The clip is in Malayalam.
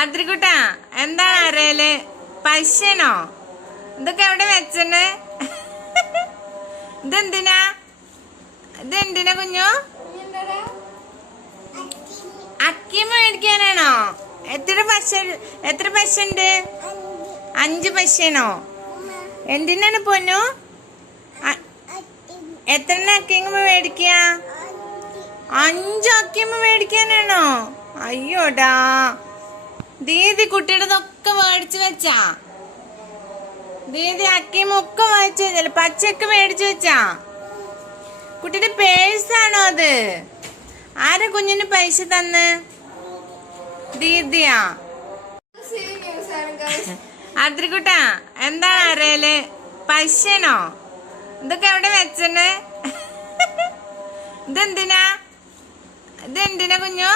ആദ്രിക്കുട്ടാ എന്താണ് അറിയല്? പശനോ? ഇതൊക്കെ എവിടെ വെച്ചണ്? ഇതെന്തിനാ കുഞ്ഞു? അക്കി മേടിക്കാനാണോ? എത്ര പശുണ്ട്? 5 പശനോ? എന്തിനാണ് പൊന്നു? എത്ര അക്കിയമ്മ മേടിക്ക? 5 അക്കിയമ്മ മേടിക്കാനാണോ? അയ്യോടാ, ദീദി കുട്ടിയുടെതൊക്കെ മേടിച്ചു വെച്ചാ? ദീദി അക്കിയമ്മ ഒക്കെ വാങ്ങിച്ചു വെച്ചല്ലേ? പച്ചയൊക്കെ മേടിച്ചു വെച്ചാ? കുട്ടിയുടെ പേഴ്സാണോ അത്? ആരാ കുഞ്ഞിന് പൈസ തന്ന്? ദീദിയാ? ആദ്രിക്കുട്ടാ എന്താണ് അറിയല്? പശനോ? ഇതൊക്കെ എവിടെ വെച്ചണ്? ഇതെന്തിനാ കുഞ്ഞു?